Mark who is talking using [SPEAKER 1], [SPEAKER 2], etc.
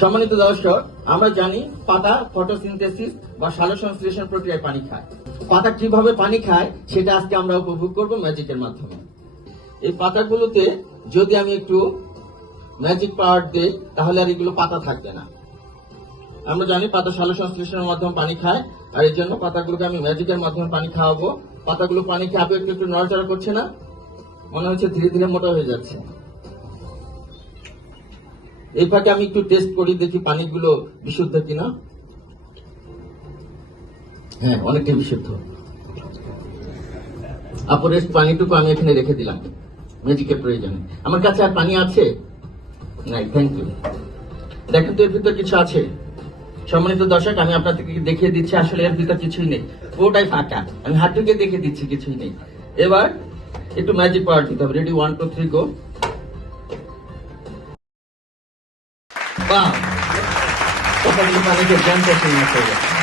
[SPEAKER 1] সম্মানিত দর্শক, আমরা জানি পাতা ফটোসিনথেসিস বা সালো সংশ্লেষণ প্রক্রিয়ায় পানি খায়। পাতা কীভাবে পানি খায়, সেটা আজকে আমরা উপভোগ করব ম্যাজিকের মাধ্যমে। এই পাতাগুলোতে যদি আমি একটু ম্যাজিক পাওয়ার দিই, তাহলে আর এগুলো পাতা থাকবে না। আমরা জানি পাতা সালো সংশ্লেষণের মাধ্যমে পানি খায়, আর এই জন্য পাতাগুলোকে আমি ম্যাজিকের মাধ্যমে পানি খাওয়াবো। পাতাগুলো পানি খাবে একটু একটু নড়াচড়া করছে না? মনে হচ্ছে ধীরে ধীরে মোটা হয়ে যাচ্ছে। এই ফাঁকে আমি একটু টেস্ট করি, দেখি পানিগুলো বিশুদ্ধ কিনা। হ্যাঁ অনেকটাই বিশুদ্ধ। আপরের পানিটুকু আমি এখানে রেখে দিলাম ম্যাজিকের প্রয়োজনে। আমার কাছে আর পানি আছে? নাই থ্যাংক ইউ দেখেন তো এর ভিতর কিছু আছে। সম্মানিত দর্শক, আমি আপনাদেরকে দেখিয়ে দিচ্ছি, আসলে এর ভিতর কিছুই নেই। পুরোটাই ফাঁকা। আমি হাত থেকে দেখিয়ে দিচ্ছি, কিছুই নেই। এবার একটু ম্যাজিক পাওয়ার দিতে হবে। Ready one two three go Wow. Questa settimana che gente segna quello.